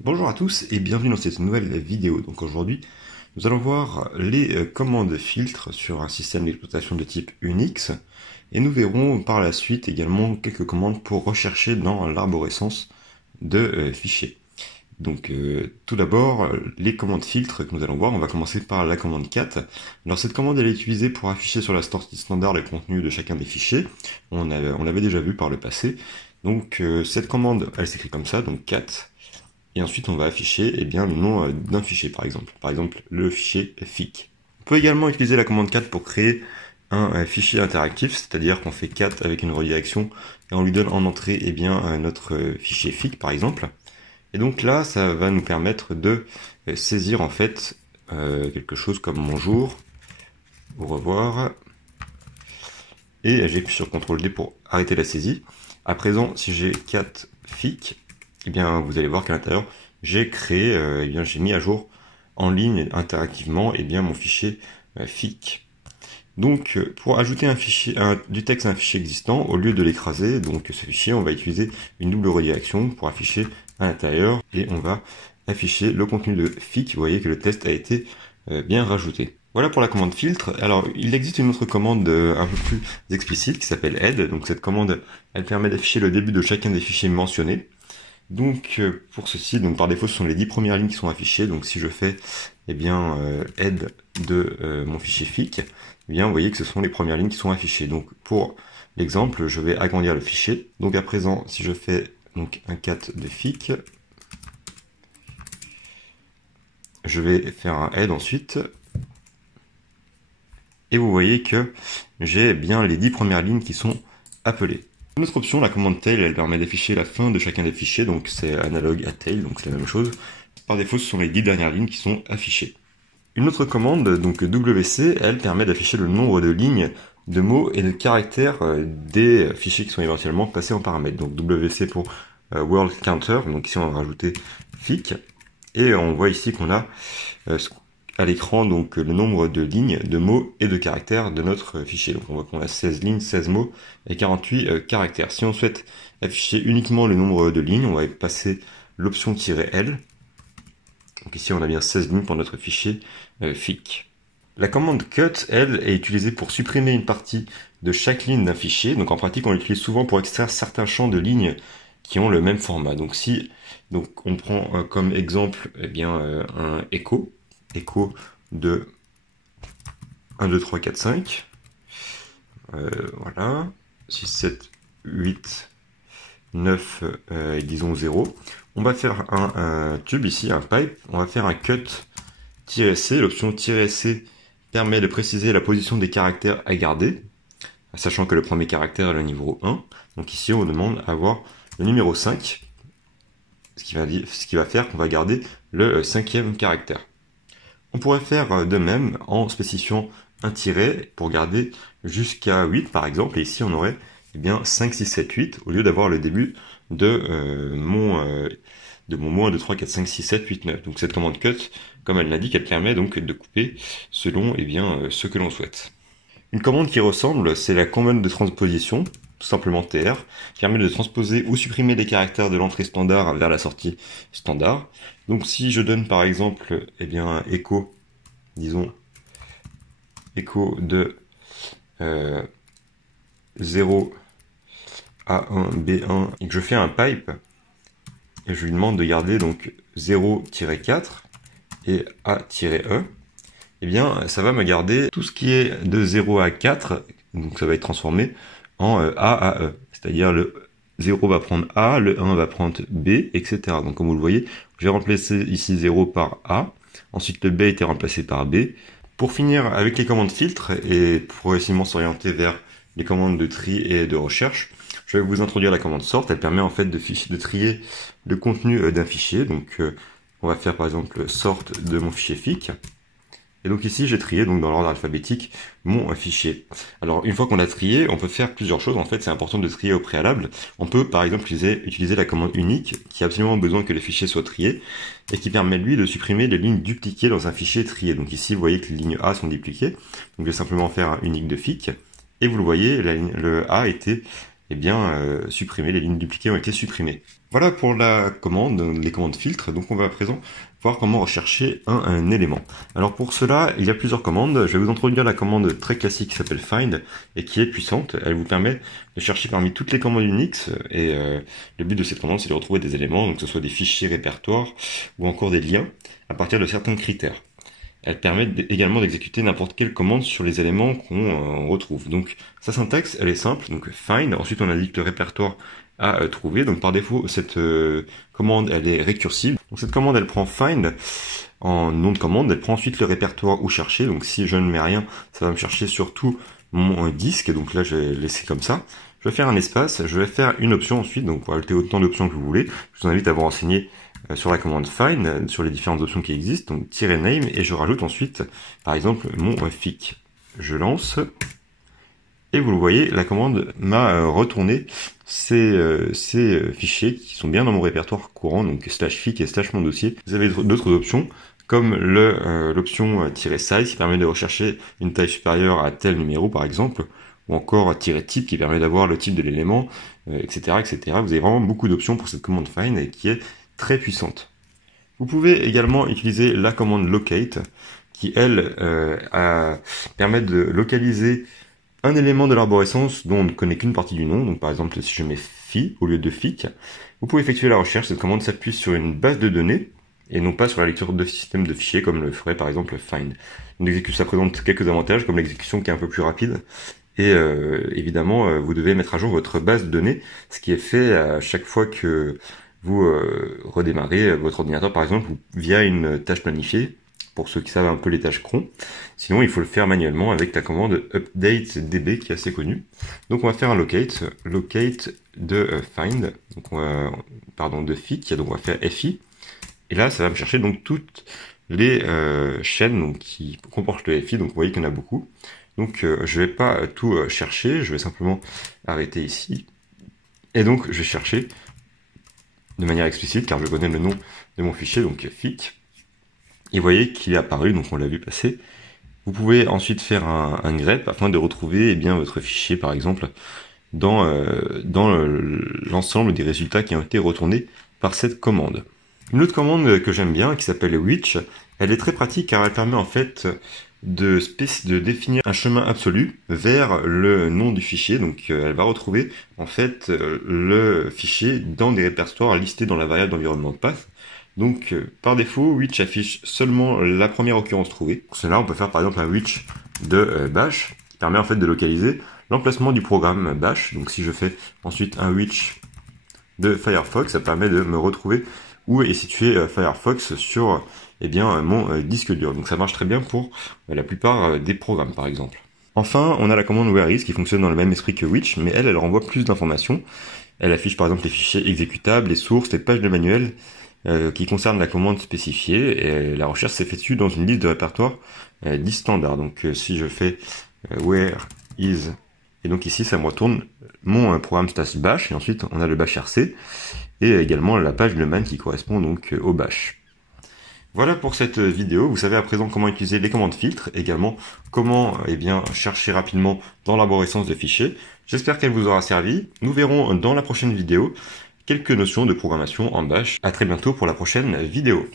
Bonjour à tous et bienvenue dans cette nouvelle vidéo. Donc aujourd'hui, nous allons voir les commandes filtres sur un système d'exploitation de type Unix et nous verrons par la suite également quelques commandes pour rechercher dans l'arborescence de fichiers. Donc tout d'abord, les commandes filtres que nous allons voir, on va commencer par la commande cat. Alors cette commande elle est utilisée pour afficher sur la sortie standard le contenu de chacun des fichiers. On l'avait déjà vu par le passé. Donc cette commande elle s'écrit comme ça, donc cat. Et ensuite, on va afficher le nom d'un fichier, par exemple le fichier fic. On peut également utiliser la commande cat pour créer un fichier interactif, c'est-à-dire qu'on fait cat avec une redirection et on lui donne en entrée notre fichier fic, par exemple. Et donc là, ça va nous permettre de saisir en fait quelque chose comme bonjour, au revoir, et j'appuie sur CTRL-D pour arrêter la saisie. À présent, si j'ai cat fic, vous allez voir qu'à l'intérieur, j'ai créé, j'ai mis à jour en ligne interactivement mon fichier fic. Donc, pour ajouter du texte à un fichier existant, au lieu de l'écraser, donc ce fichier, on va utiliser une double redirection pour afficher à l'intérieur et on va afficher le contenu de fic. Vous voyez que le test a été bien rajouté. Voilà pour la commande filtre. Alors, il existe une autre commande un peu plus explicite qui s'appelle head. Donc, cette commande, elle permet d'afficher le début de chacun des fichiers mentionnés. Donc, pour ceci, donc par défaut, ce sont les 10 premières lignes qui sont affichées. Donc, si je fais, head de mon fichier fic, vous voyez que ce sont les premières lignes qui sont affichées. Donc, pour l'exemple, je vais agrandir le fichier. Donc, à présent, si je fais donc un cat de fic, je vais faire un head ensuite. Et vous voyez que j'ai bien les 10 premières lignes qui sont appelées. Une autre option, la commande tail, elle permet d'afficher la fin de chacun des fichiers, donc c'est analogue à tail, donc c'est la même chose. Par défaut, ce sont les 10 dernières lignes qui sont affichées. Une autre commande, donc WC, elle permet d'afficher le nombre de lignes, de mots et de caractères des fichiers qui sont éventuellement passés en paramètres. Donc WC pour World Counter, donc ici on va rajouter fic, et on voit ici qu'on a à l'écran donc le nombre de lignes, de mots et de caractères de notre fichier. Donc on voit qu'on a 16 lignes, 16 mots et 48 caractères. Si on souhaite afficher uniquement le nombre de lignes, on va passer l'option "-l". Donc ici on a bien 16 lignes pour notre fichier fic. La commande cut, elle, est utilisée pour supprimer une partie de chaque ligne d'un fichier. Donc en pratique, on l'utilise souvent pour extraire certains champs de lignes qui ont le même format. Donc si on prend comme exemple un echo de 1, 2, 3, 4, 5. Voilà. 6, 7, 8, 9, et disons 0. On va faire un tube ici, un pipe. On va faire un cut-c. L'option -c permet de préciser la position des caractères à garder, sachant que le premier caractère est le niveau 1. Donc ici, on demande à avoir le numéro 5, ce qui va faire qu'on va garder le 5e caractère. On pourrait faire de même en spécifiant un tiret pour garder jusqu'à 8 par exemple, et ici on aurait 5, 6, 7, 8 au lieu d'avoir le début de mon mot 1, 2, 3, 4, 5, 6, 7, 8, 9. Donc cette commande cut, comme elle l'indique, elle permet donc de couper selon ce que l'on souhaite. Une commande qui ressemble, c'est la commande de transposition, tout simplement tr, qui permet de transposer ou supprimer les caractères de l'entrée standard vers la sortie standard. Donc si je donne par exemple un echo, disons echo de 0 A1 B1 et que je fais un pipe et je lui demande de garder donc 0-4 et A-1, ça va me garder tout ce qui est de 0 à 4, donc ça va être transformé en A à E, c'est-à-dire le 0 va prendre A, le 1 va prendre B, etc. Donc comme vous le voyez, j'ai remplacé ici 0 par A, ensuite le B a été remplacé par B. Pour finir avec les commandes filtres et progressivement s'orienter vers les commandes de tri et de recherche, je vais vous introduire la commande sort. Elle permet en fait de trier le contenu d'un fichier. Donc on va faire par exemple sort de mon fichier fic. Et donc ici, j'ai trié donc dans l'ordre alphabétique mon fichier. Alors une fois qu'on a trié, on peut faire plusieurs choses. En fait, c'est important de trier au préalable. On peut par exemple utiliser la commande unique qui a absolument besoin que le fichier soit trié et qui permet lui de supprimer les lignes dupliquées dans un fichier trié. Donc ici, vous voyez que les lignes A sont dupliquées. Donc je vais simplement faire un unique de fic et vous le voyez, le A a été supprimées, les lignes dupliquées ont été supprimées. Voilà pour la commande, les commandes filtres. Donc on va à présent voir comment rechercher un élément. Alors pour cela, il y a plusieurs commandes. Je vais vous introduire la commande très classique qui s'appelle find et qui est puissante. Elle vous permet de chercher parmi toutes les commandes Unix et le but de cette commande c'est de retrouver des éléments, donc que ce soit des fichiers répertoires ou encore des liens à partir de certains critères. Elle permet également d'exécuter n'importe quelle commande sur les éléments qu'on retrouve. Donc sa syntaxe elle est simple, donc find, ensuite on indique le répertoire à trouver. Donc par défaut, cette commande elle est récursive. Donc cette commande elle prend find en nom de commande, elle prend ensuite le répertoire où chercher. Donc si je ne mets rien, ça va me chercher sur tout mon disque. Donc là je vais laisser comme ça. Je vais faire un espace, je vais faire une option ensuite, donc pour ajouter autant d'options que vous voulez. Je vous invite à vous renseigner sur la commande find, sur les différentes options qui existent, donc -name, et je rajoute ensuite, par exemple, mon fic. Je lance. Et vous le voyez, la commande m'a retourné ces fichiers qui sont bien dans mon répertoire courant, donc /fic et /mon dossier. Vous avez d'autres options, comme l'option -size qui permet de rechercher une taille supérieure à tel numéro par exemple, ou encore -type qui permet d'avoir le type de l'élément, etc., etc. Vous avez vraiment beaucoup d'options pour cette commande find et qui est très puissante. Vous pouvez également utiliser la commande locate qui elle permet de localiser un élément de l'arborescence dont on ne connaît qu'une partie du nom. Donc par exemple si je mets fi au lieu de fic, vous pouvez effectuer la recherche. Cette commande s'appuie sur une base de données et non pas sur la lecture de système de fichiers comme le ferait par exemple find. Ça présente quelques avantages comme l'exécution qui est un peu plus rapide et évidemment vous devez mettre à jour votre base de données, ce qui est fait à chaque fois que vous redémarrez votre ordinateur par exemple via une tâche planifiée, pour ceux qui savent un peu les tâches cron. Sinon, il faut le faire manuellement avec la commande updatedb qui est assez connue. Donc, on va faire un locate de find, donc de fic, donc on va faire fi. Et là, ça va me chercher donc toutes les chaînes donc, qui comportent le fi. Donc, vous voyez qu'il y en a beaucoup. Donc, je vais pas tout chercher, je vais simplement arrêter ici. Et donc, je vais chercher de manière explicite, car je connais le nom de mon fichier, donc fic. Et vous voyez qu'il est apparu, donc on l'a vu passer. Vous pouvez ensuite faire un grep afin de retrouver votre fichier, par exemple, dans l'ensemble des résultats qui ont été retournés par cette commande. Une autre commande que j'aime bien, qui s'appelle which, elle est très pratique car elle permet en fait de définir un chemin absolu vers le nom du fichier. Donc elle va retrouver en fait le fichier dans des répertoires listés dans la variable d'environnement de path. Donc, par défaut, which affiche seulement la première occurrence trouvée. Pour cela, on peut faire par exemple un which de bash, qui permet en fait de localiser l'emplacement du programme bash. Donc, si je fais ensuite un which de Firefox, ça permet de me retrouver où est situé Firefox sur mon disque dur. Donc, ça marche très bien pour la plupart des programmes, par exemple. Enfin, on a la commande whereis qui fonctionne dans le même esprit que which, mais elle renvoie plus d'informations. Elle affiche par exemple les fichiers exécutables, les sources, les pages de manuel, qui concerne la commande spécifiée, et la recherche s'effectue dans une liste de répertoire dit standard. Donc si je fais where is, et donc ici ça me retourne mon programme /bash, et ensuite on a le bash rc, et également la page de man qui correspond donc au bash. Voilà pour cette vidéo. Vous savez à présent comment utiliser les commandes filtres, également comment chercher rapidement dans l'arborescence de fichiers. J'espère qu'elle vous aura servi. Nous verrons dans la prochaine vidéo quelques notions de programmation en bash. À très bientôt pour la prochaine vidéo.